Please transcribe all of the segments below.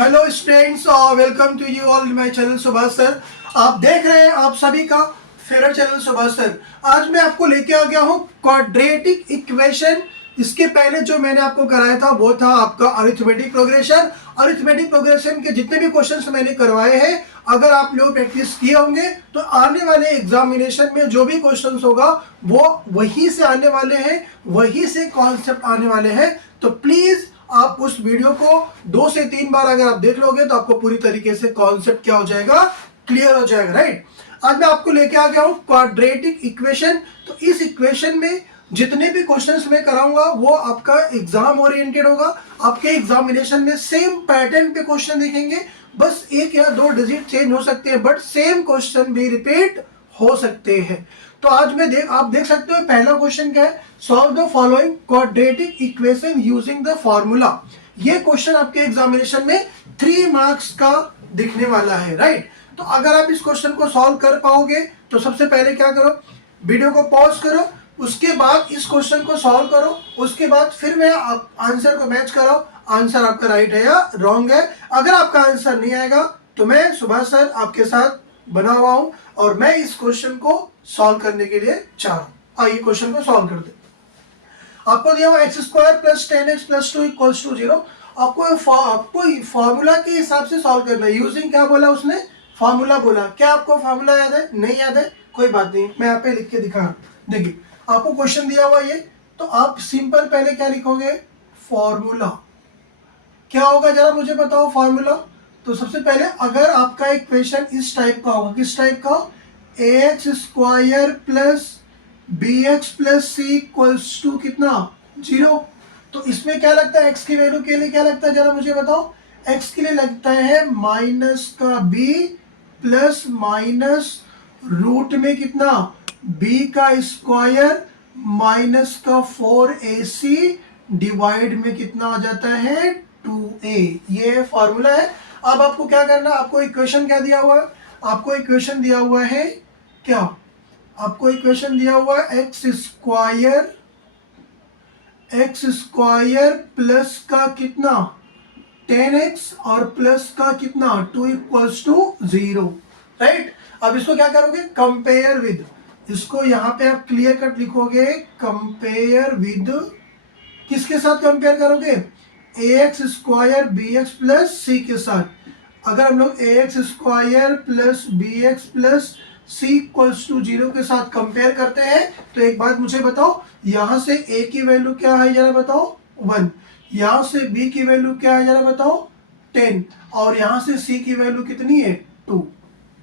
Hello students, welcome to you all my channel Subhash sir. आप देख रहे हैं आप सभी का फेवरेट चैनल सुभाष सर। आज मैं आपको लेके आ गया हूँ क्वाड्रेटिक इक्वेशन। इसके पहले जो मैंने आपको कराया था वो था आपका अरिथमेटिक प्रोग्रेशन। अरिथमेटिक प्रोग्रेशन के जितने भी क्वेश्चंस मैंने करवाए हैं, अगर आप लोग प्रैक्टिस किए होंगे तो आने वाले एग्जामिनेशन में जो भी क्वेश्चंस होगा वो वहीं से आने वाले हैं, वहीं से कॉन्सेप्ट आने वाले हैं। तो प्लीज आप उस वीडियो को 2 से 3 बार अगर आप देख लोगे तो आपको पूरी तरीके से कॉन्सेप्ट क्या हो जाएगा, क्लियर हो जाएगा, राइट। आज मैं आपको लेके आ गया हूं क्वाड्रेटिक इक्वेशन। तो इस इक्वेशन में जितने भी क्वेश्चंस मैं कराऊंगा वो आपका एग्जाम ओरिएंटेड होगा। आपके एग्जामिनेशन में सेम पैटर्न पे क्वेश्चन देखेंगे, बस 1 या 2 डिजिट चेंज हो सकते हैं, बट सेम क्वेश्चन भी रिपीट हो सकते हैं। तो आज आप देख सकते हो पहला क्वेश्चन क्या है, solve the following quadratic equation using the formula. ये क्वेश्चन आपके एग्जामिनेशन में 3 मार्क्स का दिखने वाला है, राइट। तो अगर आप इस क्वेश्चन को सॉल्व कर पाओगे तो सबसे पहले क्या करो, वीडियो को पॉज करो, उसके बाद इस क्वेश्चन को सॉल्व करो, उसके बाद फिर मैं आंसर को मैच कराओ, आंसर आपका राइट है या रॉन्ग है। अगर आपका आंसर नहीं आएगा तो मैं सुभाष सर आपके साथ बना हुआ हूं और मैं इस क्वेश्चन को सॉल्व करने के लिए चाह रहा हूं। आइए क्वेश्चन को सॉल्व करते। आपको दिया हुआ x² plus 10x plus 2 equals to 0। आपको फॉर्मूला के हिसाब से सॉल्व करना है। यूजिंग क्या बोला उसने, फॉर्मूला बोला। क्या आपको फॉर्मूला याद है? नहीं याद है, कोई बात नहीं, मैं यहाँ पे लिख के दिखा रहा हूं। देखिए आपको क्वेश्चन दिया हुआ ये, तो आप सिंपल पहले क्या लिखोगे, फॉर्मूला। क्या होगा जरा मुझे बताओ फॉर्मूला। तो सबसे पहले अगर आपका इक्वेशन इस टाइप का होगा, किस टाइप का, ax² plus bx plus c equals to कितना, 0। तो इसमें क्या लगता है, x की वैल्यू के लिए क्या लगता है जरा मुझे बताओ। x के लिए लगता है माइनस का b प्लस माइनस रूट में कितना, b का स्क्वायर माइनस का 4ac डिवाइड में कितना आ जाता है, 2a। ये फॉर्मूला है। अब आपको क्या करना है, आपको इक्वेशन क्या दिया हुआ है, आपको इक्वेशन दिया हुआ है क्या, आपको इक्वेशन दिया हुआ है x² प्लस का कितना 10x और प्लस का कितना 2 इक्वल्स टू 0, राइट। अब इसको क्या करोगे, कंपेयर विद, इसको यहाँ पे आप क्लियर कट लिखोगे, कंपेयर विद, किसके साथ कंपेयर करोगे, ax² bx प्लस c के साथ। अगर हम लोग ax² plus bx plus c equals to 0 के साथ कंपेयर करते हैं तो एक बात मुझे बताओ, यहां से a की वैल्यू क्या है जरा बताओ, 1। यहां से b की वैल्यू क्या है जरा बताओ, 10। और यहां से c की वैल्यू कितनी है, 2,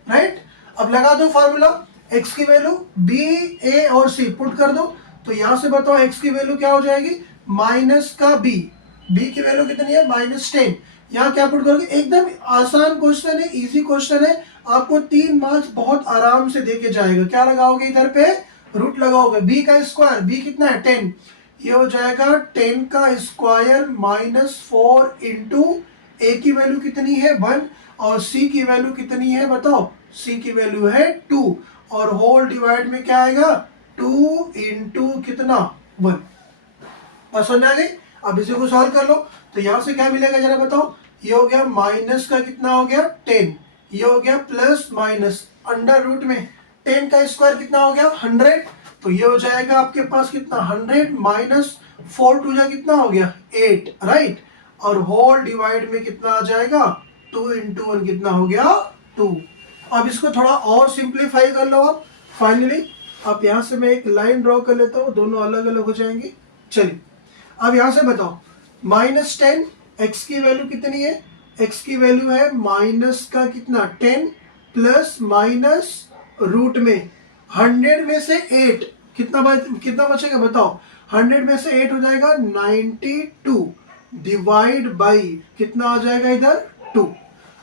राइट। अब लगा दो फॉर्मूला, x की वैल्यू b, a और c पुट कर दो। तो यहां से बताओ x की वैल्यू क्या हो जाएगी, माइनस का b की वैल्यू कितनी है, -10। यहाँ क्या पुट करोगे, एकदम आसान क्वेश्चन है, इजी क्वेश्चन है। आपको 3 मार्क्स बहुत आराम से देके जाएगा। क्या लगाओगे इधर पे, रूट लगाओगे, b का स्क्वायर, b कितना है 10, ये हो जाएगा 10 का स्क्वायर माइनस 4 इंटू a की वैल्यू कितनी है 1 और c की वैल्यू कितनी है बताओ, c की वैल्यू है 2 और होल डिवाइड में क्या आएगा, 2 इंटू कितना 1। बस समझ आ गई। अब इसी को सॉल्व कर लो। तो यहां से क्या मिलेगा जरा बताओ, ये हो गया माइनस का कितना हो गया 10, ये हो गया प्लस माइनस अंडर रूट में 10 का स्क्वायर कितना हो गया 100। तो ये हो जाएगा आपके पास कितना 100 माइनस 4 टू जा कितना हो गया 8, राइट। और होल डिवाइड में कितना आ जाएगा 2 इंटू 1 कितना हो गया 2। अब इसको थोड़ा और सिंप्लीफाई कर लो आप। फाइनली आप यहां से मैं एक लाइन ड्रॉ कर लेता हूं, दोनों अलग अलग हो जाएंगे। चलिए अब यहां से बताओ, -10, x की वैल्यू कितनी है, x की वैल्यू है माइनस का कितना 10 प्लस माइनस रूट में 100 में से 8 कितना बचेगा बताओ, 100 में से 8 हो जाएगा 92 डिवाइड बाई कितना आ जाएगा इधर 2।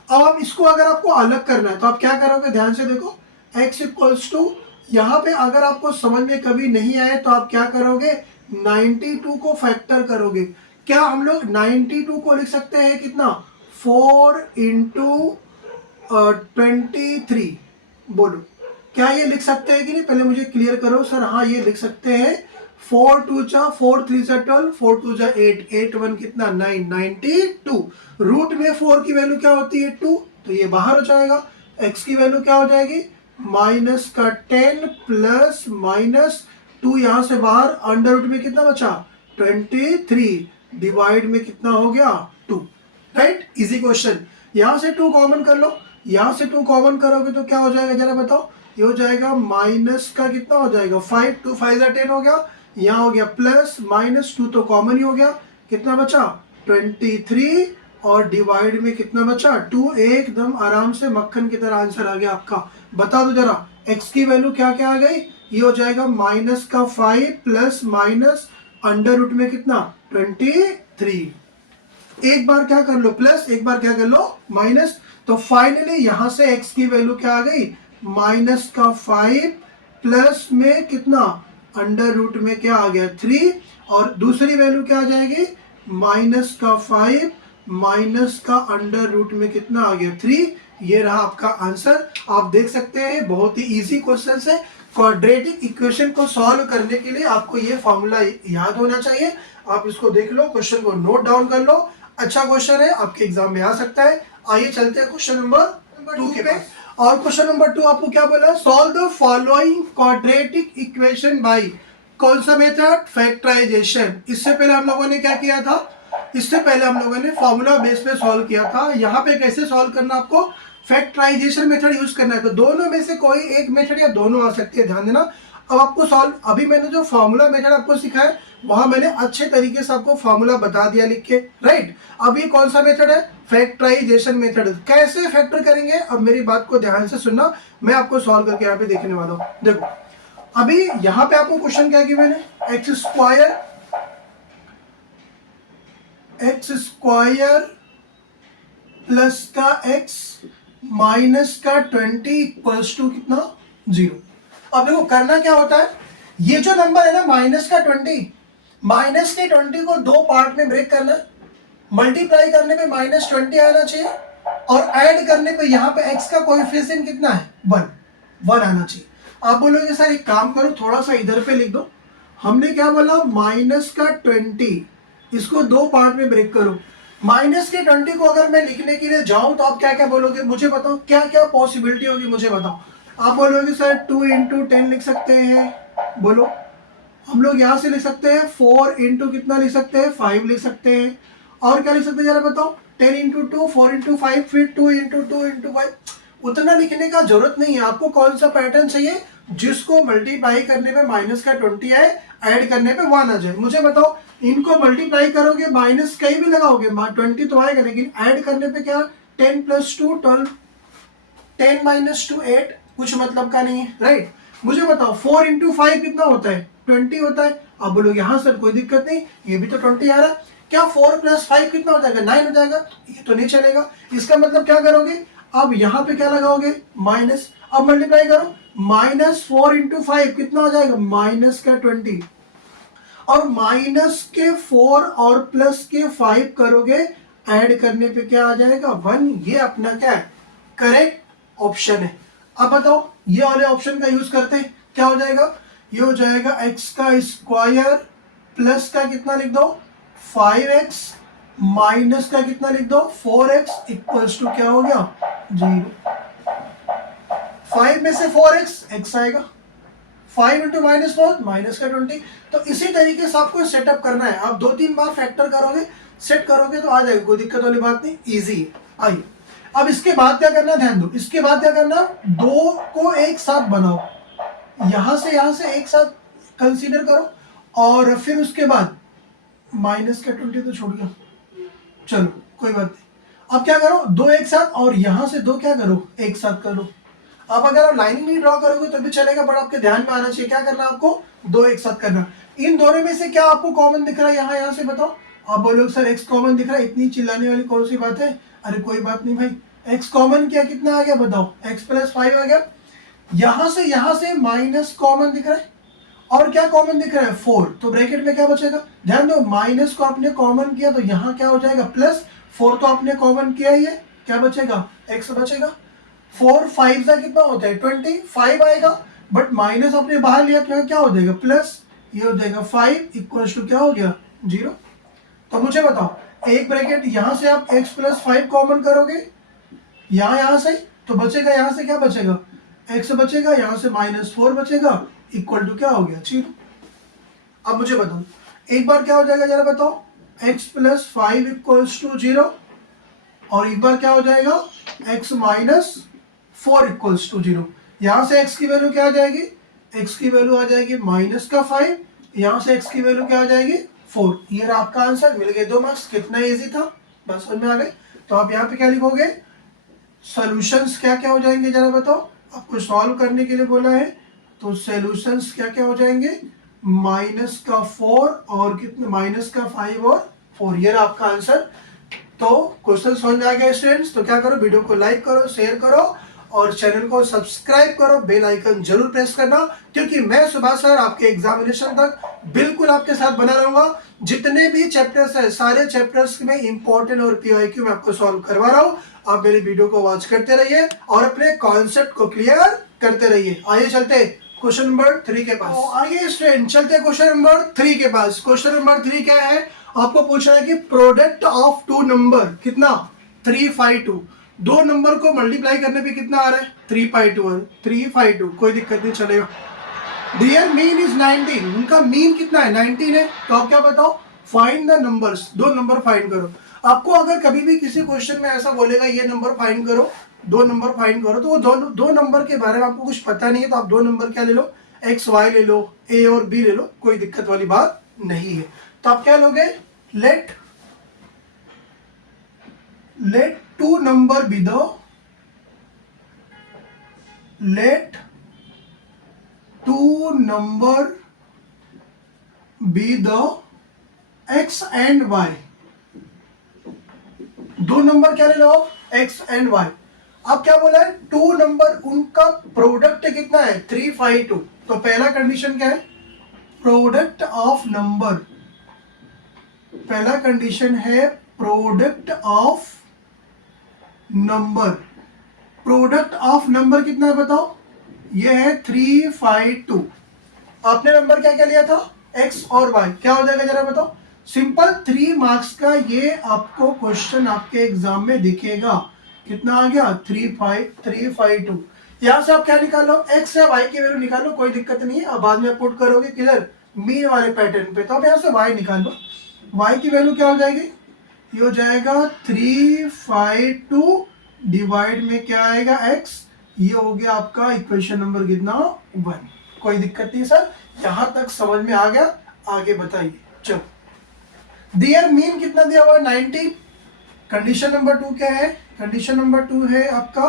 अब आप इसको अगर आपको अलग करना है तो आप क्या करोगे, ध्यान से देखो, x इक्वल्स टू, यहाँ पे अगर आपको समझ में कभी नहीं आए तो आप क्या करोगे, 92 को फैक्टर करोगे। क्या हम लोग 92 को लिख सकते हैं कितना, 4 इंटू 23, बोलो क्या ये लिख सकते हैं कि नहीं, पहले मुझे क्लियर करो सर। हाँ ये लिख सकते हैं, 4 टू जा 4 3 जा 12, 4 टू जा 8, 8 1 कितना 9, 92। रूट में 4 की वैल्यू क्या होती है 2, तो ये बाहर हो जाएगा। x की वैल्यू क्या हो जाएगी माइनस का 10 प्लस माइनस 2 यहाँ से बाहर, अंडर रूट में कितना बचा 23, डिवाइड में कितना हो गया 2। Right, easy question. यहाँ से 2 कॉमन कर लो, यहाँ से 2 कॉमन करोगे तो क्या हो जाएगा जरा बताओ। ये हो जाएगा माइनस का कितना हो जाएगा 5, 2 5 10 हो गया। यहाँ हो गया प्लस माइनस 2 तो कॉमन ही हो गया, कितना बचा 23, और डिवाइड में कितना बचा 2। एकदम आराम से मक्खन की तरह आंसर आ गया आपका। बता दो जरा x की वैल्यू क्या क्या आ गई। ये हो जाएगा माइनस का 5 प्लस माइनस अंडर रूट में कितना 23। एक बार क्या कर लो प्लस, एक बार क्या कर लो माइनस। तो फाइनली यहां से x की वैल्यू क्या आ गई माइनस का 5 प्लस में कितना अंडर रूट में क्या आ गया 3, और दूसरी वैल्यू क्या आ जाएगी माइनस का 5 माइनस का अंडर रूट में कितना आ गया 3। ये रहा आपका आंसर। आप देख सकते हैं बहुत ही इजी क्वेश्चन है। क्वाड्रेटिक इक्वेशन को सॉल्व करने के लिए आपको ये फॉर्मूला याद होना चाहिए। आप इसको देख लो, क्वेश्चन को नोट डाउन कर लो। अच्छा क्वेश्चन है, आपके एग्जाम में आ सकता है। आइए चलते हैं क्वेश्चन नंबर 2 के पास। और क्वेश्चन नंबर 2 आपको क्या बोला, solve the following quadratic equation by कौन सा मेथड फैक्टराइजेशन। इससे पहले हम लोगों ने क्या किया था, इससे पहले हम लोगों ने फॉर्मूला बेस पे सॉल्व किया था। यहाँ पे कैसे सॉल्व करना, आपको फैक्टराइजेशन मेथड यूज करना है। तो दोनों में से कोई एक मेथड या दोनों आ सकती है, ध्यान देना। अब आपको सॉल्व, अभी मैंने जो फॉर्मूला मेथड आपको सिखाया वहां मैंने अच्छे तरीके से आपको फॉर्मूला बता दिया लिख के, राइट। अब ये कौन सा मेथड है, फैक्टराइजेशन मेथड। कैसे फैक्टर करेंगे, अब मेरी बात को ध्यान से सुनना, मैं आपको सॉल्व करके यहाँ पे देखने वाला हूँ। देखो अभी यहाँ पे आपको क्वेश्चन क्या किया मैंने, एक्स स्क्वायर प्लस का x माइनस का 20 इक्वल्स टू कितना 0। अब देखो करना क्या होता है, ये जो नंबर है ना माइनस का 20, माइनस के 20 को दो पार्ट में ब्रेक करना है। मल्टीप्लाई करने पे माइनस 20 आना चाहिए, और ऐड करने पे यहाँ पे x का कोएफिशिएंट कितना है 1 आना चाहिए। आप बोलोगे सर एक काम करो, थोड़ा सा इधर पे लिख दो। हमने क्या बोला, माइनस का 20, इसको दो पार्ट में ब्रेक करो। माइनस के 20 को अगर मैं लिखने के लिए जाऊं तो आप क्या क्या बोलोगे, मुझे बताओ क्या क्या पॉसिबिलिटी होगी, मुझे बताओ। आप बोलोगे सर 2 इंटू 10 लिख सकते हैं, बोलो। हम लोग यहाँ से लिख सकते हैं 4 इंटू कितना लिख सकते हैं 5 लिख सकते हैं। और क्या लिख सकते हैं जरा बताओ, 10 इंटू 2, 4 इंटू 5, फिर 2 इंटू 2 इंटू 5। उतना लिखने का जरूरत नहीं है। आपको कौन सा पैटर्न चाहिए, जिसको मल्टीप्लाई करने पे माइनस का 20 आए, ऐड करने पे 1 आ जाए। मुझे बताओ, इनको मल्टीप्लाई करोगे माइनस कहीं भी लगाओगे 20 तो आएगा, लेकिन ऐड करने पे क्या 10 प्लस 2 12, 10 माइनस 2 8, कुछ मतलब का नहीं है, राइट। मुझे बताओ 4 इंटू 5 कितना होता है 20 होता है। आप बोलोगे हाँ सर कोई दिक्कत नहीं, ये भी तो 20 आ रहा है। क्या 4 प्लस 5 कितना हो जाएगा 9 हो जाएगा, ये तो नहीं चलेगा। इसका मतलब क्या करोगे, अब यहाँ पे क्या लगाओगे माइनस। अब मल्टीप्लाई करो, माइनस 4 इंटू 5 कितना हो जाएगा माइनस का 20, और माइनस के 4 और प्लस के 5 करोगे, ऐड करने पे क्या आ जाएगा 1। ये अपना क्या है करेक्ट ऑप्शन है। अब बताओ ये वाले ऑप्शन का यूज करते हैं, क्या हो जाएगा, ये हो जाएगा एक्स का स्क्वायर प्लस का कितना लिख दो 5x माइनस का कितना लिख दो 4x इक्वल्स टू क्या हो गया 0। 5 में से 4x x आएगा, 5 इंटू माइनस 4 माइनस का 20। तो इसी तरीके से आपको सेटअप करना है। आप 2-3 बार फैक्टर करोगे, सेट करोगे तो आ जाएगा, कोई दिक्कत वाली बात नहीं, इजी है। आइए अब इसके बाद क्या करना, ध्यान दो। इसके बाद क्या करना, दो को एक साथ बनाओ, यहां से एक साथ कंसीडर करो, और फिर उसके बाद माइनस का 20 तो छोड़ गया, चलो कोई बात नहीं। अब क्या करो, दो एक साथ, और यहां से दो क्या करो एक साथ करो। अब अगर आप लाइनिंग नहीं ड्रॉ करोगे तो भी चलेगा, बट आपके ध्यान में आना चाहिए क्या करना, आपको दो एक साथ करना। इन दोनों में से क्या आपको कॉमन दिख रहा है, यहाँ से बताओ। आप बोलोगे सर एक्स कॉमन दिख रहा है, इतनी चिल्लाने वाली कौन सी बात है। अरे कोई बात नहीं भाई, एक्स कॉमन किया कितना आ गया बताओ, एक्स प्लस 5 आ गया। यहाँ से माइनस कॉमन दिख रहा है, और क्या कॉमन दिख रहा है 4, तो ब्रैकेट में क्या बचेगा, ध्यान दो। माइनस को आपने कॉमन किया तो यहाँ क्या हो जाएगा प्लस, 4 तो आपने कॉमन किया ही है, क्या बचेगा एक्स बचेगा। 4 5 का कितना होता है 25 आएगा, बट माइनस आपने बाहर लिया तो क्या हो जाएगा प्लस। ये हो जाएगा 5 इक्वल टू क्या हो गया 0। तो मुझे बताओ एक ब्रैकेट यहाँ से आप x प्लस 5 कॉमन करोगे, यहाँ से तो बचेगा, यहाँ से क्या बचेगा x बचेगा, यहाँ से -4 बचेगा, इक्वल टू क्या हो गया 0। अब मुझे बताओ एक बार क्या हो जाएगा जरा बताओ, x प्लस 5 इक्वल्स टू 0 और एक बार क्या हो जाएगा x माइनस 4 इक्वल्स टू 0। यहाँ से x की वैल्यू क्या आ जाएगी, x की वैल्यू आ जाएगी -5, यहाँ से x की वैल्यू क्या आ जाएगी 4। ये रहा आपका आंसर, मिल गए 2 मार्क्स। कितना इजी था, बस समझ में आ गए। तो आप यहाँ पे क्या लिखोगे, सॉल्यूशंस क्या क्या हो जाएंगे जरा बताओ। आपको सॉल्व करने के लिए बोला है तो सॉल्यूशंस क्या क्या हो जाएंगे, -4 और कितने, -5 और 4। ये रहा आपका आंसर। तो क्वेश्चन समझ में आ गया स्टूडेंट्स, तो क्या करो, वीडियो को लाइक करो, शेयर करो और चैनल को सब्सक्राइब करो, बेल आइकन जरूर प्रेस करना, क्योंकि मैं सुभाष सर आपके एग्जामिनेशन तक बिल्कुल आपके साथ बना रहूंगा। जितने भी चैप्टर्स है सारे चैप्टर्स में इंपॉर्टेंट और पीवाईक्यू में आपको सॉल्व करवा रहा हूँ। आप मेरी वीडियो को वॉच करते रहिए और अपने कॉन्सेप्ट को क्लियर करते रहिए। आइए चलते क्वेश्चन नंबर 3 के पास। आइए स्टूडेंट चलते क्वेश्चन नंबर 3 के पास। क्वेश्चन नंबर 3 क्या है, आपको पूछा है कि प्रोडक्ट ऑफ 2 नंबर कितना 352, 2 नंबर को मल्टीप्लाई करने पे कितना आ रहा है 352, 352 कोई दिक्कत नहीं चलेगा। डियर मीन इज 19, उनका मीन कितना है 19 है। तो आप क्या बताओ, find the numbers, 2 number find करो। आपको अगर कभी भी किसी क्वेश्चन में ऐसा बोलेगा ये नंबर फाइंड करो, 2 नंबर फाइंड करो, तो वो दो नंबर के बारे में आपको कुछ पता नहीं है तो आप 2 नंबर क्या ले लो, एक्स वाई ले लो, ए और बी ले लो, कोई दिक्कत वाली बात नहीं है। तो आप क्या लोगे, let 2 number be the, let 2 number be the x and y। 2 number क्या ले लो, x and y। अब क्या बोला है, 2 नंबर उनका प्रोडक्ट कितना है 352। तो पहला कंडीशन क्या है, प्रोडक्ट ऑफ नंबर, पहला कंडीशन है product of number. Product of number कितना है बताओ, ये है 352। आपने नंबर क्या क्या लिया था, x और y, क्या हो जाएगा जरा बताओ। सिंपल 3 मार्क्स का ये आपको क्वेश्चन आपके एग्जाम में दिखेगा। कितना आ गया 352। यहां से आप क्या निकालो, x या y की वैल्यू निकालो, कोई दिक्कत नहीं है। अब बाद में पुट करोगे किधर, मीन वाले पैटर्न पे। तो अब यहां से y निकालो, y की वैल्यू क्या हो जाएगी, ये हो जाएगा 352 डिवाइड में क्या आएगा x, ये हो गया आपका इक्वेशन नंबर कितना 1। कोई दिक्कत नहीं सर, यहां तक समझ में आ गया, आगे बताइए। चलो, दियर मीन कितना दिया हुआ है 19। कंडीशन नंबर 2 क्या है, कंडीशन नंबर 2 है आपका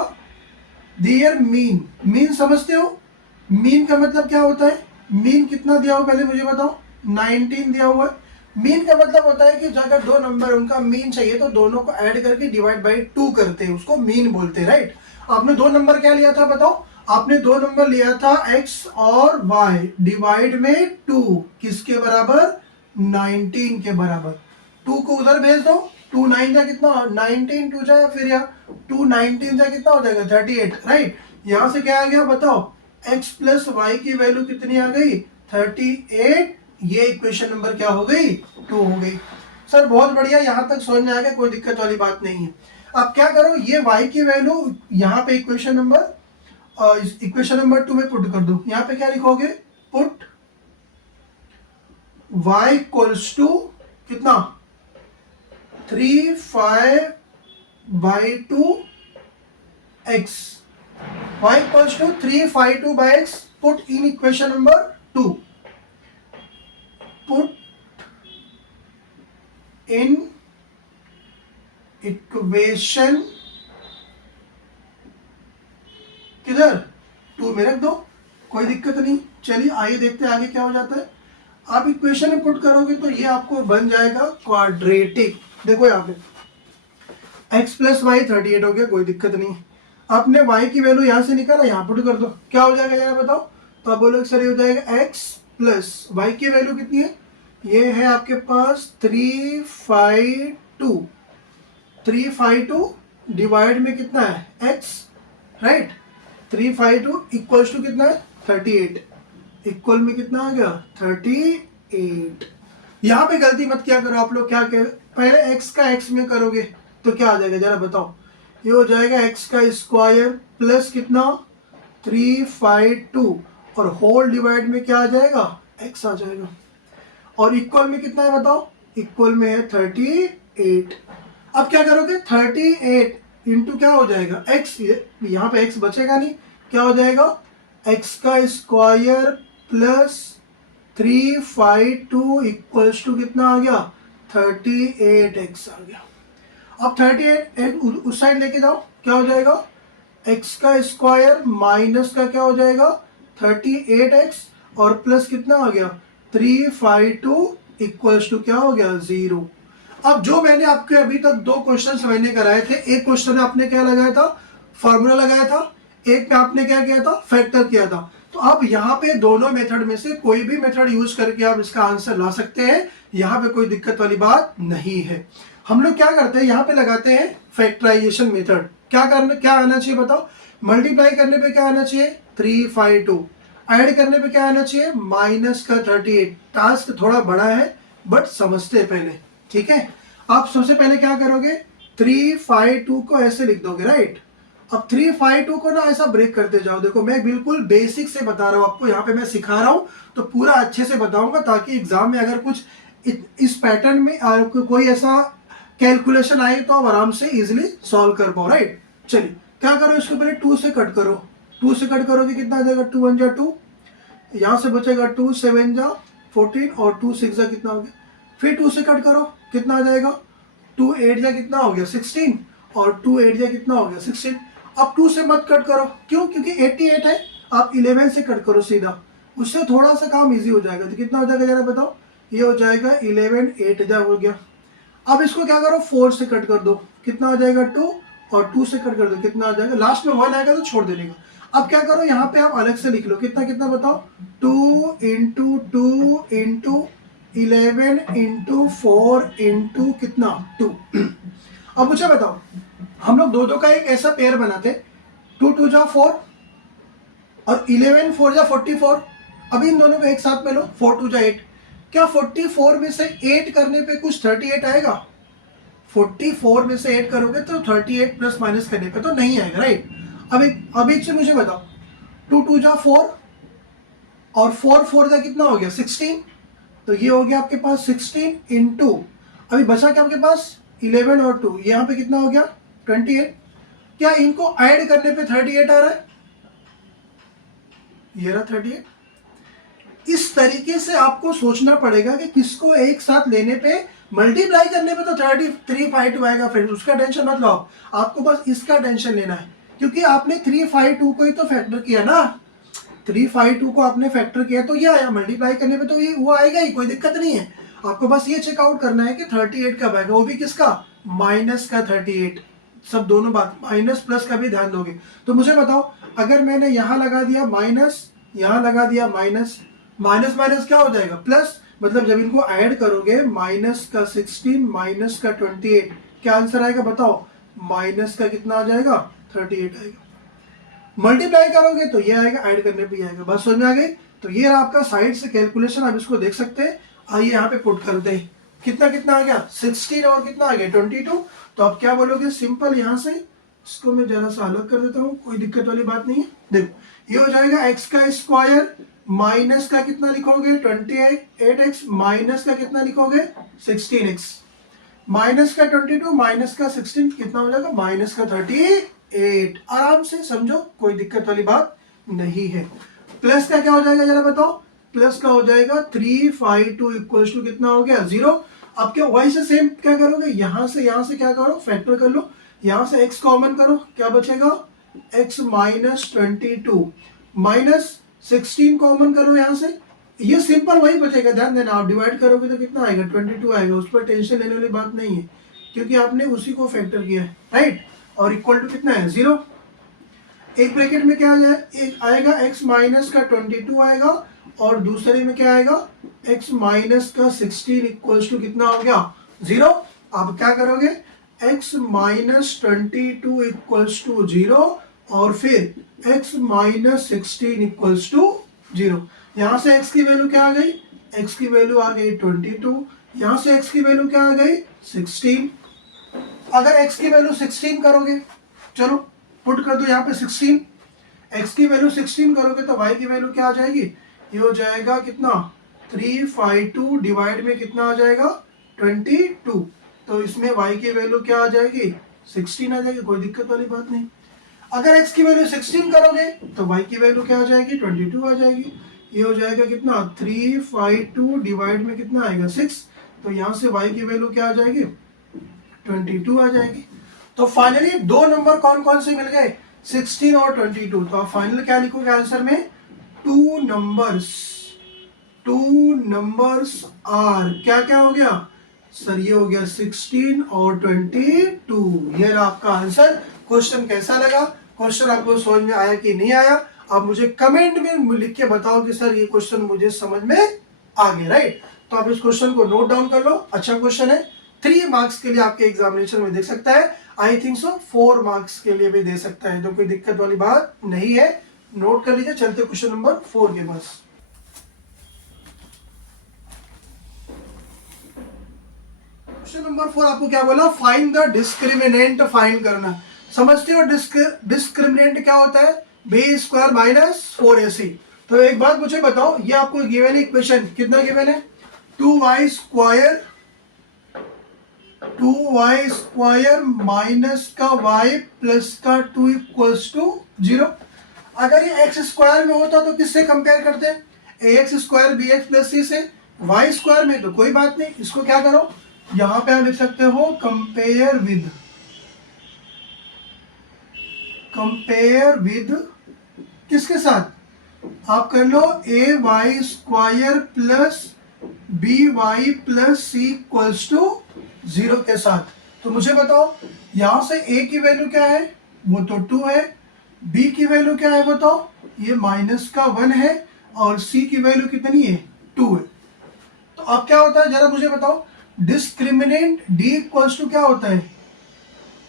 दियर मीन। मीन समझते हो, मीन का मतलब क्या होता है, मीन कितना दिया हुआ पहले मुझे बताओ, 19 दिया हुआ है। मीन का मतलब होता है कि अगर 2 नंबर उनका मीन चाहिए तो दोनों को ऐड करके डिवाइड बाई 2 करते हैं, उसको मीन बोलते हैं, राइट। आपने 2 नंबर क्या लिया था बताओ, आपने 2 नंबर लिया था x और y डिवाइड में 2, किसके बराबर 19 के बराबर। 2 को उधर भेज दो, 2 9 जा कितना 19, 2 जा फिर यहाँ 2 19 जा कितना हो जाएगा 38, राइट। यहाँ से क्या आ गया बताओ, x प्लस वाई की वैल्यू कितनी आ गई 38। ये इक्वेशन नंबर क्या हो गई 2 हो गई। सर बहुत बढ़िया, यहाँ तक समझ में आ गया, कोई दिक्कत वाली बात नहीं है। अब क्या करो, ये y की वैल्यू यहाँ पे इक्वेशन नंबर 2 में पुट कर दो। यहाँ पे क्या लिखोगे, पुट y इक्वल्स टू कितना 352 x, y equals to 352 x, put in equation number 2, put in equation किधर 2 में रख दो, कोई दिक्कत नहीं। चलिए आइए देखते हैं आगे क्या हो जाता है। आप इक्वेशन में पुट करोगे तो ये आपको बन जाएगा क्वाड्रेटिक। देखो यहाँ पे x प्लस वाई 38 हो गया, कोई दिक्कत नहीं। आपने y की वैल्यू यहाँ से निकाला, यहाँ पुट कर दो, क्या हो जाएगा जरा बताओ। तो आप बोलोगे सर ये हो जाएगा x प्लस वाई की वैल्यू कितनी है, ये है आपके पास 352 डिवाइड में कितना है x, राइट। 352 इक्वल्स टू कितना है 38। इक्वल में कितना आ गया 38। यहाँ पे गलती मत क्या करो आप लोग, क्या कह पहले x का x में करोगे तो क्या आ जाएगा जरा बताओ। ये हो जाएगा x का स्क्वायर प्लस कितना 352 और होल डिवाइड में क्या आ जाएगा x आ जाएगा। और इक्वल में कितना है बताओ, इक्वल में है 38। अब क्या करोगे 38 इंटू क्या हो जाएगा x, यहाँ पे x बचेगा नहीं, क्या हो जाएगा x का स्क्वायर प्लस 352 इक्वल्स टू कितना आ गया 38x आ गया। अब 38 उस साइड लेके जाओ, क्या हो जाएगा x का स्क्वायर माइनस का क्या हो जाएगा 38x और प्लस कितना आ गया 352 इक्वल्स टू क्या हो गया 0। अब जो मैंने आपके अभी तक दो क्वेश्चंस मैंने कराए थे, एक क्वेश्चन में आपने क्या लगाया था फॉर्मूला लगाया था, एक में आपने क्या किया था फैक्टर किया था। तो आप यहाँ पे दोनों मेथड में से कोई भी मेथड यूज करके आप इसका आंसर ला सकते हैं, यहाँ पे कोई दिक्कत वाली बात नहीं है। हम लोग क्या करते हैं यहाँ पे लगाते हैं फैक्टराइजेशन मेथड। क्या आना चाहिए बताओ, मल्टीप्लाई करने पे क्या आना चाहिए 352, ऐड करने पे क्या आना चाहिए माइनस का 38। टास्क थोड़ा बड़ा है बट समझते हैं पहले, ठीक है। आप सबसे पहले क्या करोगे 352 को ऐसे लिख दोगे, राइट। अब 352 को ना ऐसा ब्रेक करते जाओ, देखो मैं बिल्कुल बेसिक से बता रहा हूँ आपको, यहाँ पे मैं सिखा रहा हूँ तो पूरा अच्छे से बताऊंगा ताकि एग्जाम में अगर कुछ इस पैटर्न में कोई ऐसा कैलकुलेशन आए तो आप आराम से इजिली सॉल्व कर पाओ, राइट। चलिए क्या करो, इसको पहले 2 से कट करो, 2 से कट करोगे कितना आ जाएगा 2 1 जा 2, यहाँ से बचेगा 2 7 जा 14 और 2 6 जा कितना हो गया, फिर 2 से कट करो कितना आ जाएगा 2 8 जा कितना हो गया 16 और 2 8 जा कितना हो गया 16। अब 2 से मत कट करो, क्यों, क्योंकि 88 है, आप 11 से कट करो सीधा, उससे थोड़ा सा काम इजी हो जाएगा। तो कितना हो जाएगा जरा बताओ, ये हो जाएगा 11 8 जा हो गया। अब इसको क्या करो 4 से कट कर दो, कितना आ जाएगा 2 और 2 से कट कर दो कितना आ जाएगा, लास्ट में 1 आएगा तो छोड़ देने का। अब क्या करो यहाँ पे आप अलग से लिख लो, कितना कितना बताओ 2 इंटू 2 इंटू 11 इंटू 4 इंटू कितना 2। अब मुझे बताओ, हम लोग दो का एक ऐसा पेयर बनाते 2 2 जा 4 और 11 4 जा 44। अभी इन दोनों को एक साथ में लो 4 2 जा 8, क्या 44 में से 8 करने पे कुछ 38 आएगा, 44 में से 8 करोगे तो 38 प्लस माइनस करने पे तो नहीं आएगा, राइट। अब एक से मुझे बताओ 2 2 जा 4 और 4 4 जा कितना हो गया 16, तो ये हो गया आपके पास 16 इंटू अभी बचा क्या आपके पास 11 और 2, यहाँ पे कितना हो गया 28। क्या इनको ऐड करने पे 38 आ रहा है, ये रहा 38। इस तरीके से आपको सोचना पड़ेगा कि किसको एक साथ लेने पे, मल्टीप्लाई करने पे तो 352 आएगा, फिर उसका टेंशन मत लो आपको बस इसका टेंशन लेना है, क्योंकि आपने 352 को ही तो फैक्टर किया ना, 352 को आपने फैक्टर किया तो ये आया, मल्टीप्लाई करने पे तो ये वो आएगा ही, कोई दिक्कत नहीं है। आपको बस ये चेकआउट करना है कि 38 कब आएगा, वो भी किसका माइनस का 38। सब दोनों बात माइनस प्लस का भी ध्यान दोगे। तो मुझे बताओ अगर मैंने यहाँ लगा दिया माइनस, यहाँ लगा दिया माइनस, माइनस माइनस क्या हो जाएगा प्लस, मतलब जब इनको ऐड करोगे माइनस का 16 माइनस का 28, क्या आंसर आएगा बताओ, माइनस का कितना आ जाएगा 38 आएगा। मल्टीप्लाई करोगे तो ये आएगा, ऐड करने पे आएगा। बस समझ में आ गई। तो ये आपका साइड से कैलकुलेशन, आप इसको देख सकते हैं। आइए यहाँ पे पुट करते हैं, कितना कितना आ गया 16 और कितना आ गया 22। तो आप क्या बोलोगे सिंपल, यहाँ से इसको मैं जरा सा अलग कर देता हूँ, कोई दिक्कत वाली बात नहीं है। देखो ये हो जाएगा एक्स का स्क्वायर माइनस का कितना लिखोगे 28x माइनस का कितना लिखोगे 16x माइनस का 22 माइनस का 16 कितना हो जाएगा माइनस का 38। आराम से समझो, कोई दिक्कत वाली बात नहीं है। प्लस का क्या हो जाएगा जरा बताओ, प्लस का हो जाएगा 352 इक्वल्स टू कितना हो गया 0। अब क्या वाई से सेम क्या करोगे, यहां से क्या करो फैक्टर कर लो, यहां से x कॉमन करो, क्या बचेगा x माइनस 22 माइनस 16 कॉमन करो यहाँ से, ये सिंपल वही बचेगा। ध्यान देना, आप डिवाइड करोगे तो कितना आएगा 22 आएगा, उस पर टेंशन लेने वाली बात नहीं है क्योंकि आपने उसी को फैक्टर किया है, राइट। और इक्वल टू कितना है 0। एक ब्रैकेट में क्या आ जाए, एक आएगा x माइनस का 22 आएगा और दूसरे में क्या आएगा x माइनस का 16 इक्वल्स टू कितना हो गया 0। आप क्या करोगे x माइनस 22 इक्वल्स टू 0 और फिर x माइनस 16 इक्वल्स टू 0। यहाँ से x की वैल्यू क्या आ गई, x की वैल्यू आ गई 22, यहाँ से x की वैल्यू क्या आ गई 16। अगर x की वैल्यू 16 करोगे, चलो पुट कर दो यहाँ पे 16, x की वैल्यू 16 करोगे तो y की वैल्यू क्या आ जाएगी, ये हो जाएगा कितना 352 डिवाइड में कितना आ जाएगा 22, तो इसमें y की वैल्यू क्या आ जाएगी 16 आ जाएगी, कोई दिक्कत वाली बात नहीं। अगर x की वैल्यू 16 करोगे तो y की वैल्यू क्या आ जाएगी 22 आ जाएगी, ये हो जाएगा कितना 352 डिवाइड में कितना आएगा 6, तो यहाँ से y की वैल्यू क्या आ जाएगी 22 आ जाएगी। तो फाइनली दो नंबर कौन कौन से मिल गए 16 और 22, तो आप फाइनल क्या लिखोगे आंसर में, टू नंबर्स आर, क्या क्या हो गया सर, ये हो गया 16 और 22, ये रहा आपका आंसर। क्वेश्चन कैसा लगा, क्वेश्चन आपको समझ में आया कि नहीं आया, आप मुझे कमेंट में लिख के बताओ कि सर ये क्वेश्चन मुझे समझ में आ गया, राइट। तो आप इस क्वेश्चन को नोट डाउन कर लो, अच्छा क्वेश्चन है, 3 मार्क्स के लिए आपके एग्जामिनेशन में दे सकता है, आई थिंक सो 4 मार्क्स के लिए भी दे सकता है, तो कोई दिक्कत वाली बात नहीं है, नोट कर लीजिए। चलते क्वेश्चन नंबर 4 के पास। क्वेश्चन नंबर 4 आपको क्या बोला, फाइंड द डिस्क्रिमिनेंट फाइंड करना। समझते हो डिस्क्रिमिनेंट क्या होता है, बी स्क्वायर माइनस 4ac। तो एक बात मुझे बताओ, ये आपको गिवन इक्वेशन कितना गिवन है, 2y स्क्वायर माइनस का y प्लस का 2 इक्वल्स टू 0। अगर ये एक्स स्क्वायर में होता तो किससे कंपेयर करते हैं, A X square B X plus C से, वाई स्क्वायर में तो कोई बात नहीं, इसको क्या करो यहां पे आप लिख सकते हो कंपेयर विद किसके साथ, आप कर लो A Y square plus B Y plus C equals to 0 के साथ। तो मुझे बताओ यहां से a की वैल्यू क्या है, वो तो 2 है, b की वैल्यू क्या है बताओ, ये माइनस का 1 है, और c की वैल्यू कितनी है 2 है। तो अब क्या होता है जरा मुझे बताओ, डिस्क्रिमिनेंट d इक्वल्स टू क्या होता है,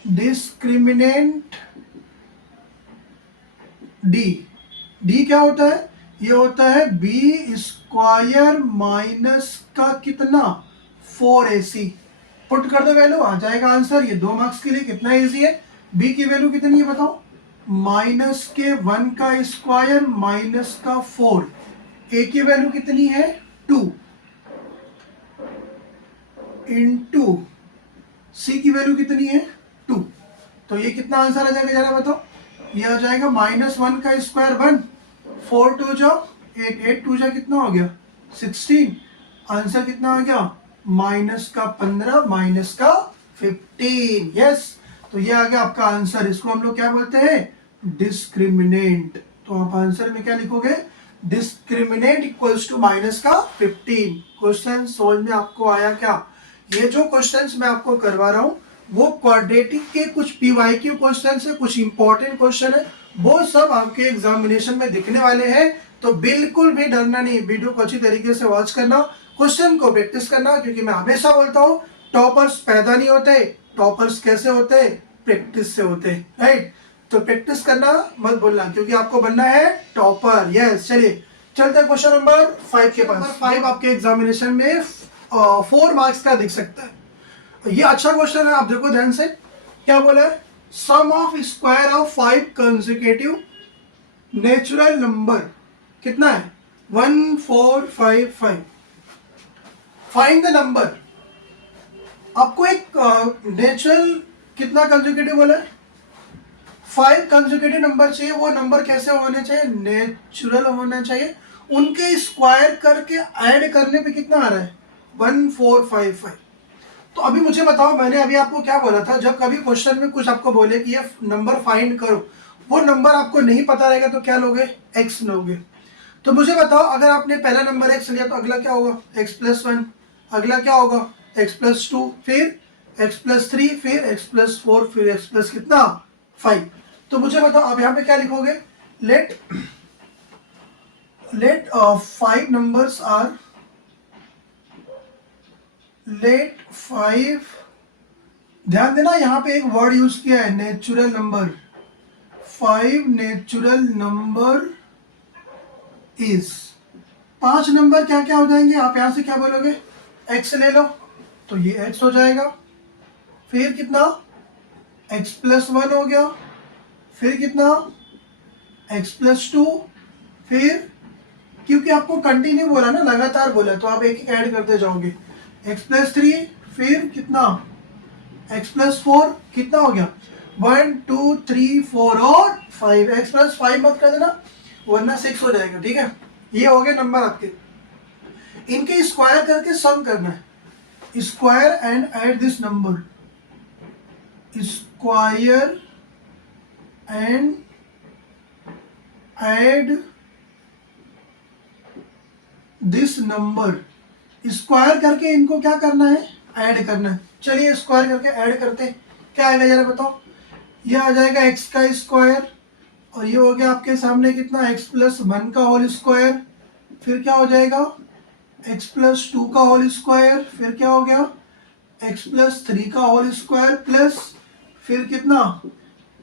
डिस्क्रिमिनेंट d क्या होता है, ये होता है b स्क्वायर माइनस का कितना 4ac। पुट कर दो वैल्यू, आ जाएगा आंसर, ये 2 मार्क्स के लिए कितना इजी है। b की वैल्यू कितनी है बताओ, माइनस के 1 का स्क्वायर माइनस का 4, a की वैल्यू कितनी है 2 इंटू c की वैल्यू कितनी है 2, तो ये कितना आंसर आ जाएगा जरा बताओ, ये आ जाएगा -1 का स्क्वायर 1, 4 2 जा 8, 8 2 जा कितना हो गया 16, आंसर कितना आ गया माइनस का 15 माइनस का 15, यस। तो ये आ गया आपका आंसर, इसको हम लोग क्या बोलते हैं डिस्क्रिमिनेंट। तो आप आंसर में क्या लिखोगे, डिस्क्रिमिनेंट इक्वल्स टू माइनस का 15। क्वेश्चन समझ में आपको आया क्या, ये जो क्वेश्चंस मैं आपको करवा रहा हूँ वो क्वाड्रेटिक के कुछ पीवाईक्यू क्वेश्चन है, कुछ इंपॉर्टेंट क्वेश्चन है, वो सब आपके एग्जामिनेशन में दिखने वाले हैं। तो बिल्कुल भी डरना नहीं, वीडियो को अच्छी तरीके से वॉच करना, क्वेश्चन को प्रैक्टिस करना, क्योंकि मैं हमेशा बोलता हूँ टॉपर्स पैदा नहीं होते, टॉपर्स कैसे होते हैं प्रैक्टिस से होते हैं, राइट। तो प्रैक्टिस करना मत भूलना, क्योंकि आपको बनना है टॉपर, यस। चलिए चलते हैं क्वेश्चन नंबर 5 के पास। 5 आपके एग्जामिनेशन में 4 मार्क्स का दिख सकता है, ये अच्छा क्वेश्चन है, आप देखो ध्यान से क्या बोला है, sum of square of 5 consecutive natural number कितना है 1455, फाइंड द नंबर। आपको एक नेचुरल कितना कंसेक्यूटिव बोला है 5 कंसेक्यूटिव नंबर चाहिए, वो नंबर कैसे होने चाहिए नेचुरल होना चाहिए, उनके स्क्वायर करके ऐड करने पे कितना आ रहा है 1455। तो अभी मुझे बताओ, मैंने अभी आपको क्या बोला था, जब कभी क्वेश्चन में कुछ आपको बोले कि ये नंबर फाइंड करो, वो नंबर आपको नहीं पता रहेगा तो क्या लोगे x लोगे। तो मुझे बताओ अगर आपने पहला नंबर x लिया तो अगला क्या होगा x+1, अगला क्या होगा x+2, फिर x+3, फिर x+4, फिर x+ कितना 5। तो मुझे बताओ अब यहाँ पे क्या लिखोगे, लेट 5 नंबर्स आर, लेट 5, ध्यान देना यहाँ पे एक वर्ड यूज किया है natural number, 5 natural number is, 5 number क्या क्या हो जाएंगे, आप यहाँ से क्या बोलोगे, x ले लो तो ये x हो जाएगा, फिर कितना x+1 हो गया, फिर कितना x+2, फिर क्योंकि आपको कंटिन्यू बोला ना, लगातार बोला, तो आप एक एक ऐड करते जाओगे, x+3, फिर कितना x+4, कितना हो गया 1 2 3 4 और 5, x+5 मत कर देना वरना 6 हो जाएगा, ठीक है। ये हो गए नंबर आपके, इनके स्क्वायर करके सम करना है, square and add this number, square and add this number, square करके इनको क्या करना है, ऐड करना है। चलिए स्क्वायर करके ऐड करते हैं, क्या आएगा जरा बताओ। ये आ जाएगा x का स्क्वायर और ये हो गया आपके सामने कितना x+1 का होल स्क्वायर, फिर क्या हो जाएगा x+2 का होल स्क्वायर, फिर क्या हो गया x+3 का होल स्क्वायर प्लस फिर कितना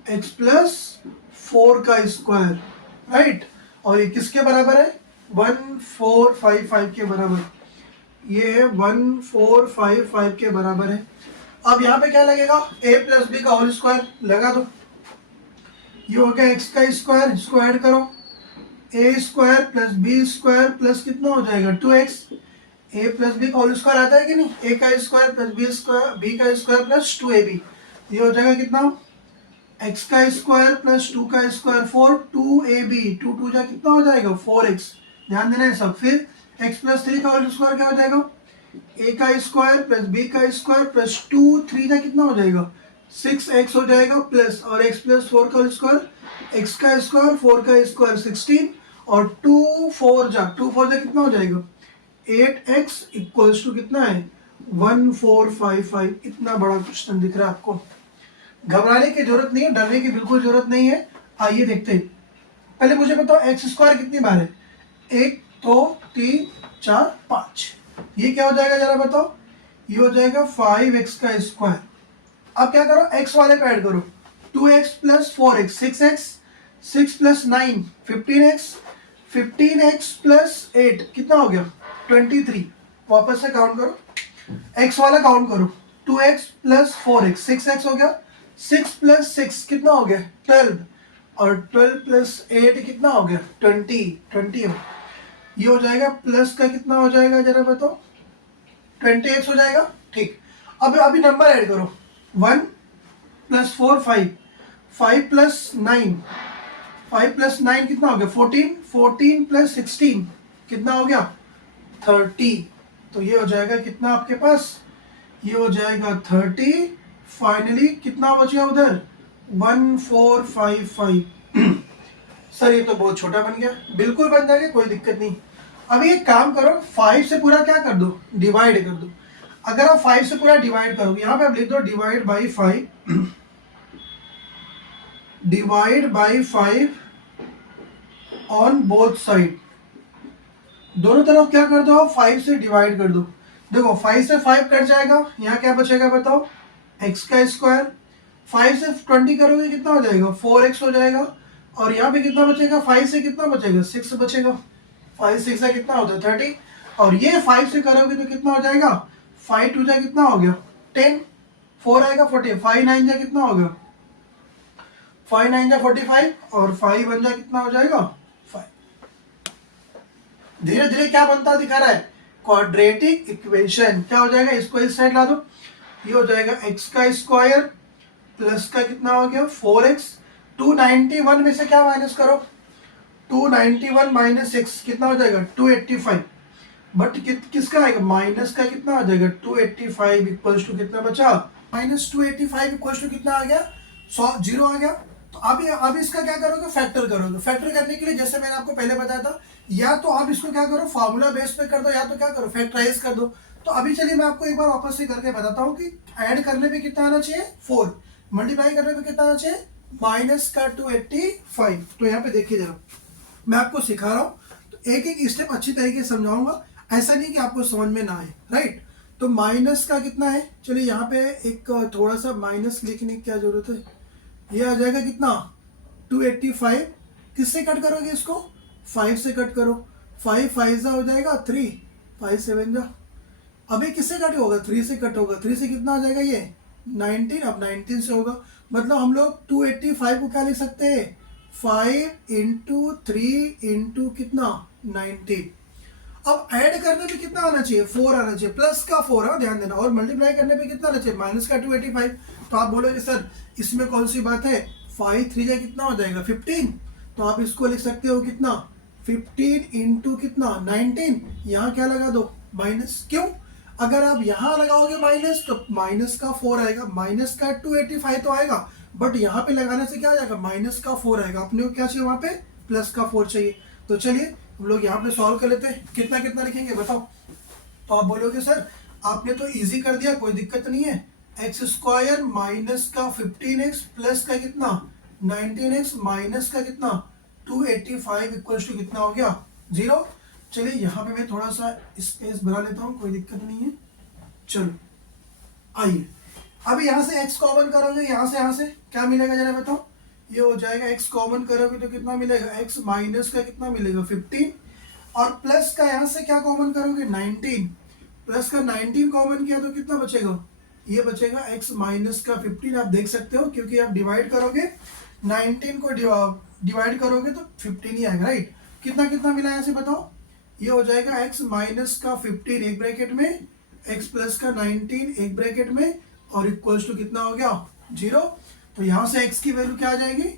x+4 का स्क्वायर, राइट। और ये किसके बराबर है 1455 के बराबर, ये है 1455 के बराबर है। अब यहाँ पे क्या लगेगा a+b का होल स्क्वायर लगा दो, ये हो गया x का स्क्वायर, इसको ऐड करो, a square plus b square plus कितना हो जाएगा 2x, a+b का होल स्क्वायर आता है कि नहीं, a का स्क्वायर प्लस b का स्क्वायर प्लस 2ab, ये हो जाएगा कितना x का स्क्वायर प्लस 2 का स्क्वायर 4 2ab, 2 2 जा कितना हो जाएगा 4x, ध्यान देना है सब। फिर x+3 का होल स्क्वायर क्या हो जाएगा a का स्क्वायर प्लस b का स्क्वायर प्लस 2 3 जा कितना हो जाएगा 6x हो जाएगा प्लस, और x+4 का होल स्क्वायर x का स्क्वायर 4 का स्क्वायर 16 और 2 4 जा कितना हो जाएगा 8x इक्वल्स टू कितना है 1455। इतना बड़ा क्वेश्चन दिख रहा है आपको, घबराने की जरूरत नहीं है, डरने की बिल्कुल जरूरत नहीं है। आइए देखते हैं, पहले मुझे बताओ एक्स स्क्वायर कितनी बार है 1 2 3 4 5, ये क्या हो जाएगा जरा बताओ, ये हो जाएगा 5x का स्क्वायर। अब क्या करो x वाले को ऐड करो, 2x plus 4x 6x, 6 plus 9 15x, 15x plus 8 कितना हो गया 23। वापस से काउंट करो, x वाला काउंट करो, 2x प्लस 4x 6x हो गया, 6 प्लस 6 कितना हो गया 12, और 12 प्लस 8 कितना हो गया 20 हो। ये हो जाएगा प्लस का कितना हो जाएगा जरा बताओ 20x हो जाएगा, ठीक। अब अभी नंबर ऐड करो, 1 प्लस 4 5, 5 प्लस 9, 5 प्लस 9 कितना हो गया 14, 14 प्लस 16 कितना हो गया 30। तो ये हो जाएगा कितना आपके पास, ये हो जाएगा 30। फाइनली कितना बच गया उधर 1455। सर ये तो बहुत छोटा बन गया, बिल्कुल बन जाएगा कोई दिक्कत नहीं। अभी एक काम करो 5 से पूरा क्या कर दो डिवाइड कर दो। अगर आप 5 से पूरा डिवाइड करोगे, यहाँ पे आप लिख दो divide by 5, divide by 5 on both side, दोनों तरफ क्या कर दो 5 से डिवाइड कर दो। देखो 5 से 5 कट जाएगा, यहाँ क्या बचेगा बताओ x का स्क्वायर, 5 से 20 करोगे कितना हो जाएगा 4x हो जाएगा, और यहाँ पे कितना बचेगा 5 से कितना बचेगा 6 बचेगा, 5 6 से कितना होता है 30, और ये 5 से करोगे तो कितना हो जाएगा 5 2 जा कितना हो गया 10, 4 आएगा 40, 5 9 जा कितना हो गया 5 9 जा 45, और 5 1 जा कितना हो जाएगा 5। धीरे धीरे क्या बनता दिखा रहा है क्वाड्रेटिक इक्वेशन। क्या हो जाएगा, इसको इस साइड ला दो, ये हो जाएगा x का स्क्वायर प्लस का कितना हो गया 4x, 291 में से क्या माइनस करो 291 माइनस 6 कितना हो जाएगा 285, बट किसका आएगा माइनस का कितना आ जाएगा 285 इक्वल्स टू कितना बचा माइनस 285 इक्वल्स टू कितना आ गया 0 आ गया। तो अब इसका क्या करोगे फैक्टर करोगे। फैक्टर करने के लिए जैसे मैंने आपको पहले बताया था, या तो आप इसको क्या करो फार्मूला बेस पे कर दो, या तो क्या करो फैक्टराइज कर दो। तो अभी चलिए मैं आपको एक बार वापस से करके बताता हूँ कि ऐड करने पे कितना आना चाहिए 4, मल्टीप्लाई करने पे कितना आना चाहिए माइनस का 285। तो यहाँ पे देखिए जरा मैं आपको सिखा रहा हूँ, तो एक एक स्टेप अच्छी तरीके से समझाऊंगा, ऐसा नहीं कि आपको समझ में ना आए, राइट। तो माइनस का कितना है, चलिए यहाँ पे एक थोड़ा सा माइनस लिखने की क्या जरूरत है, ये आ जाएगा कितना 285, किससे कट करोगे इसको 5 से कट करो, 5 5 जा हो जाएगा 3, 5 7 जा। अब ये किससे कट होगा? 3 से कट होगा। 3 से कितना आ जाएगा ये? 19। अब 19 से होगा, मतलब हम लोग 285 को क्या लिख सकते हैं? 5 इंटू 3 इंटू कितना? 19। अब ऐड करने पे कितना आना चाहिए? 4 आना चाहिए, प्लस का 4, हाँ ध्यान देना। और मल्टीप्लाई करने पे कितना आना चाहिए? माइनस का 285। तो आप बोलोगे सर इसमें कौन सी बात है? 5 3 जा कितना हो जाएगा? 15। तो आप इसको लिख सकते हो कितना? 15 इंटू कितना? 19। यहाँ क्या लगा दो? माइनस। क्यों? अगर आप यहाँ लगाओगे माइनस तो माइनस का 4 आएगा, माइनस का 285 तो आएगा, बट यहाँ पे लगाने से क्या आ जाएगा? माइनस का 4 आएगा। अपने को क्या चाहिए? वहाँ पे प्लस का 4 चाहिए। तो चलिए हम लोग यहाँ पे सॉल्व कर लेते हैं। कितना कितना लिखेंगे बताओ? तो आप बोलोगे सर आपने तो इजी कर दिया, कोई दिक्कत नहीं है। एक्स स्क्वायर माइनस का 15x प्लस का कितना? 19x माइनस का कितना? 285 इक्वल टू कितना हो गया? 0। चलिए यहाँ पे मैं थोड़ा सा स्पेस बना लेता हूँ, कोई दिक्कत नहीं है। चलो आइए, अब यहाँ से x कॉमन करोगे, यहाँ से क्या मिलेगा जरा बताओ? ये हो जाएगा x कॉमन करोगे तो कितना मिलेगा? x माइनस का कितना मिलेगा? 15। और प्लस का यहाँ से क्या कॉमन करोगे? 19। प्लस का 19 कॉमन किया तो कितना बचेगा? ये बचेगा x माइनस का 15। आप देख सकते हो क्योंकि आप डिवाइड करोगे 19 को डिवाइड करोगे तो 15 ही आएगा, राइट? कितना कितना मिला यहाँ से बताओ? ये हो जाएगा x माइनस का 15 एक ब्रैकेट में, x प्लस का 19 एक ब्रैकेट में, और इक्वल्स टू कितना हो गया? 0। तो यहाँ से x की वैल्यू क्या आ जाएगी?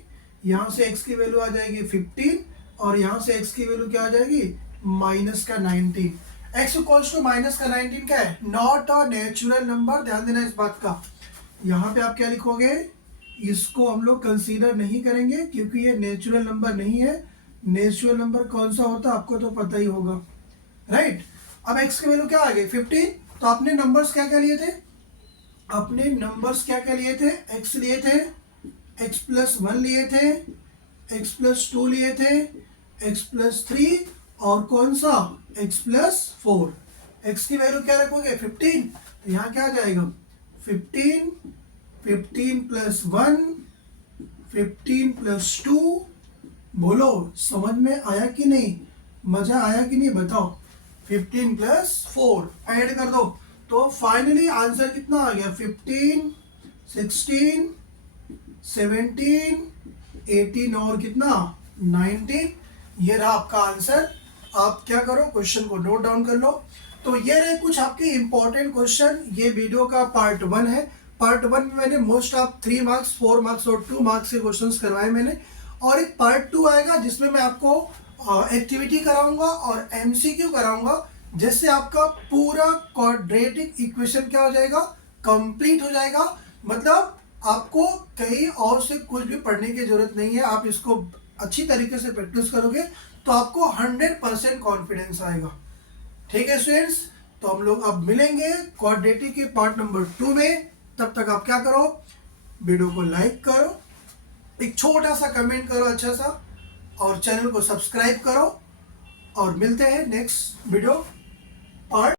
यहाँ से x की वैल्यू आ जाएगी 15, और यहाँ से x की वैल्यू क्या आ जाएगी? माइनस का 19। x इक्वल्स टू माइनस का 19 क्या है? Not a natural number. ध्यान देना इस बात का। यहाँ पे आप क्या लिखोगे? इसको हम लोग कंसीडर नहीं करेंगे क्योंकि ये नेचुरल नंबर नहीं है। नेचुरल नंबर कौन सा होता है आपको तो पता ही होगा, राइट? अब x की वैल्यू क्या आ गई? 15। तो आपने नंबर्स क्या क्या लिए थे? अपने नंबर्स क्या क्या लिए थे? x लिए थे, x प्लस 1 लिए थे, x प्लस 2 लिए थे, x प्लस 3, और कौन सा? x plus 4। x की वैल्यू क्या रखोगे? 15। तो यहाँ क्या आ जाएगा? 15, 15 प्लस 1, 15 प्लस 2। बोलो समझ में आया कि नहीं? मजा आया कि नहीं बताओ? 15 प्लस 4 ऐड कर दो तो फाइनली आंसर कितना आ गया? 15, 16, 17, 18 और कितना? 19। ये रहा आपका आंसर। आप क्या करो? क्वेश्चन को नोट डाउन कर लो। तो ये रहे कुछ आपके इंपॉर्टेंट क्वेश्चन। ये वीडियो का पार्ट 1 है। पार्ट 1 में मैंने मोस्ट ऑफ 3 मार्क्स, 4 मार्क्स और 2 मार्क्स के क्वेश्चंस करवाए मैंने, और एक पार्ट 2 आएगा जिसमें मैं आपको एक्टिविटी कराऊंगा और एमसीक्यू कराऊंगा, जिससे आपका पूरा क्वाड्रेटिक इक्वेशन क्या हो जाएगा? कंप्लीट हो जाएगा। मतलब आपको कहीं और से कुछ भी पढ़ने की जरूरत नहीं है। आप इसको अच्छी तरीके से प्रैक्टिस करोगे तो आपको 100% कॉन्फिडेंस आएगा। ठीक है स्टूडेंट्स, तो हम लोग अब मिलेंगे क्वाड्रेटिक के पार्ट नंबर 2 में। तब तक आप क्या करो? वीडियो को लाइक करो, एक छोटा सा कमेंट करो अच्छा सा, और चैनल को सब्सक्राइब करो, और मिलते हैं नेक्स्ट वीडियो पार्ट